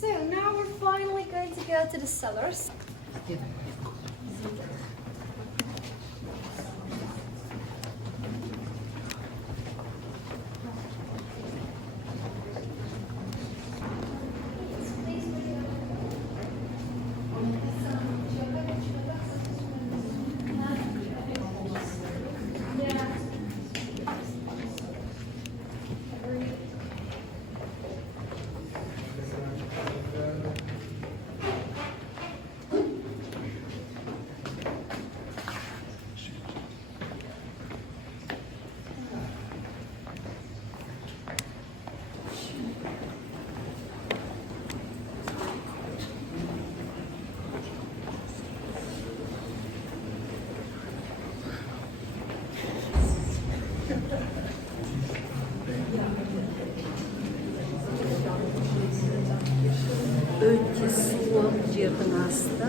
So now we're finally going to go to the cellars. Өте суық жердің асты,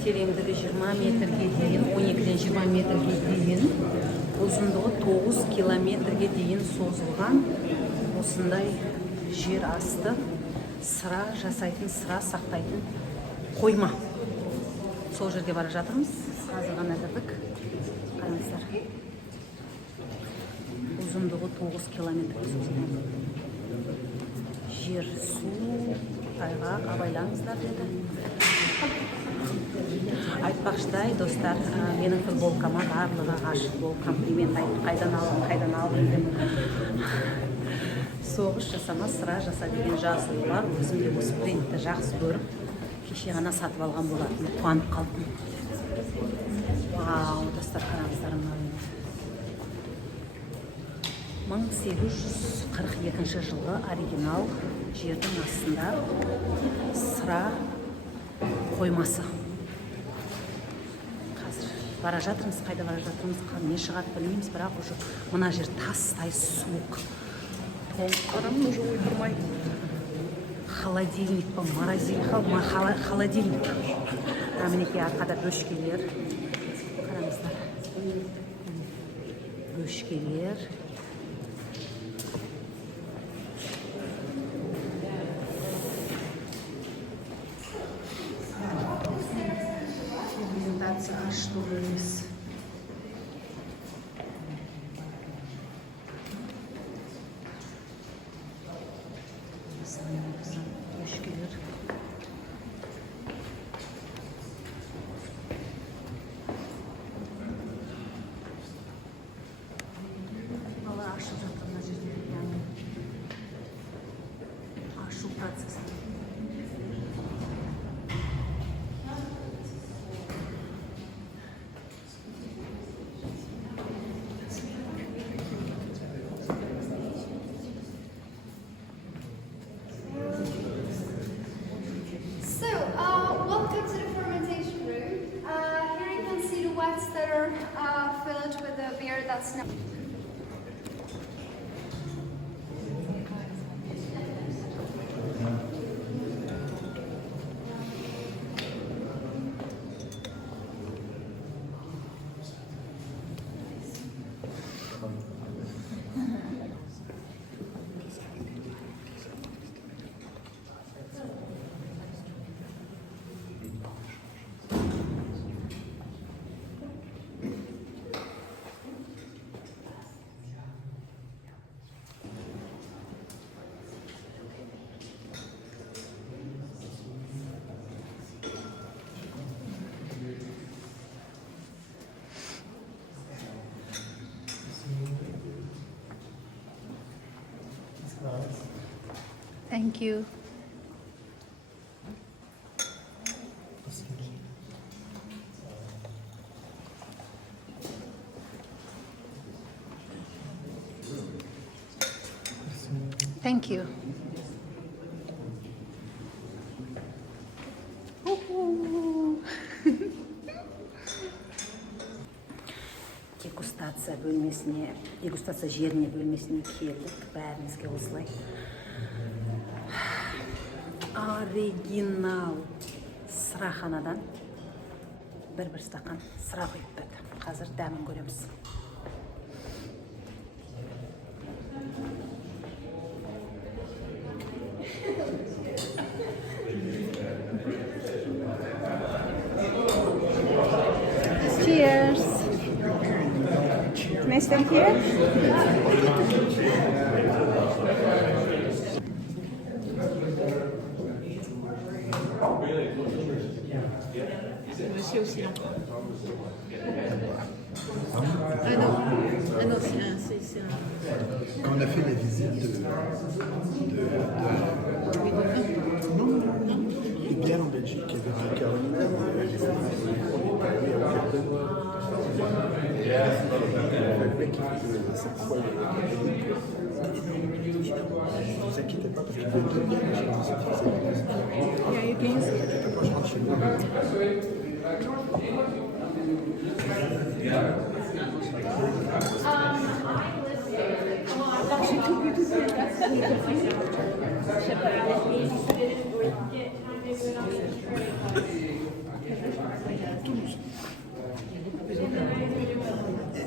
тереңдігі 20 метрге дейін, 12-ден 20 метрге дейін, ұзындығы 9 километрге дейін созылған осындай жер асты сыра жасайтын, сыра сақтайтын қойма. Сол жерге бара жатырмыз, қазыған әзірдік. Қараңыздар. Ұзындығы 9 километрге созылған жер, су, тайғақ, абайлаңыздар деді. Айтпақшыдай, достар, менің футболкама барлығы ғашық болып комплимент айтып, қайдан алдым деп. Соғыс жасама, сыра жаса деген жазуы бар. Өзім де осы принтті жақсы көріп, кеше ғана сатып алған болатын, қуанып қалдым. Вау, достар, қараңыздар. 1842 жылғы оригинал жердің астында сыра қоймасы. Қазір бара жатырмыз, қайда бара жатырмыз, не шығады білмейміз, бірақ уже мына жер тастай суық. Тоңқырым уже ойдырмай. Холодильник па, морозильник, холодильник. Мінекей арқада бөшкелер. Қараңыздар. Бөшкелер. Açtı bölümümüz. Hoş gelir. Vallahi aşı zaten yani aşı prosesi. That are filled with the beer that's now. Thank you. Thank you. Дегустация жеріне бөлмесіне келдік. Бәрімізге осылай. Оригинал сыраханадан бір стақан сыра құйып берді. Қазір дәмін көреміз. Cheers. Nice to meet you. Monsieur aussi. Ah non, c'est un... Quand on a fait la visite de bières en Belgique, il y avait du Caroline, les ne vous inquiétez pas parce qu'il y a deux bières que j'ai je rentre chez moi.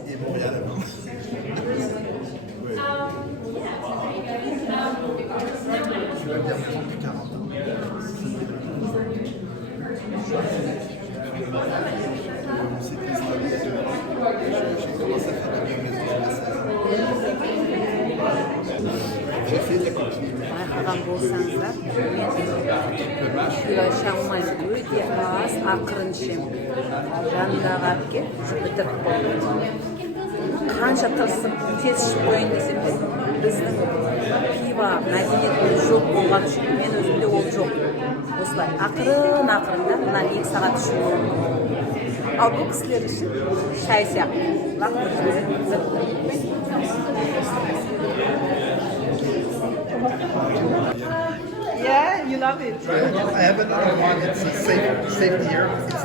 Et Montréal avant. Tu vas bien prendre plus 40 ans. J'ai commencé à faire de la bière maison à 16 ans. J'ai essayé de la continuer. Байқаған болсаңыздар, мен күләші алмаймын, өте аз, ақырын ішемін. Жанындағы әпке бітіріп қойды. Қанша тырысып тез ішіп қояйын десем де, біздің пиво мәдениеті жоқ болған үшін, мен өзімде ол жоқ. Осылай, ақырын да, мына 2 сағат ішіп қойдым. Ал бұл кісілер үшін шай сияқты. Лақ Yeah, you love it. I have another one. It's a safe beer. It's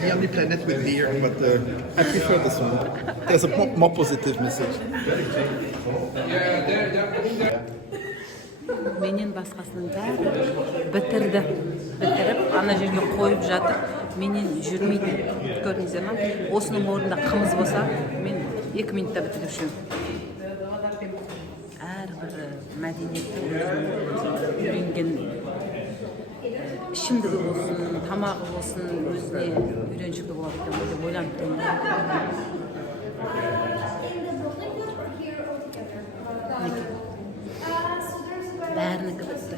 the only planet with beer, but I prefer this one. There's a more positive message. Менен басқасының бәрі бітіріп, ана жерге қойып жатыр. Менен жүрмейді. Көрдіңіздер ма? Осының орнында қымыз болса, мен 2 минутта бітіріп ішемін. Әрбір мәдениетті өзінің үйренген ішімдігі болсын, тамағы болсын, өзіне үйреншікті болады екен деп ойланып тұрмын. Бәрінікі бітті.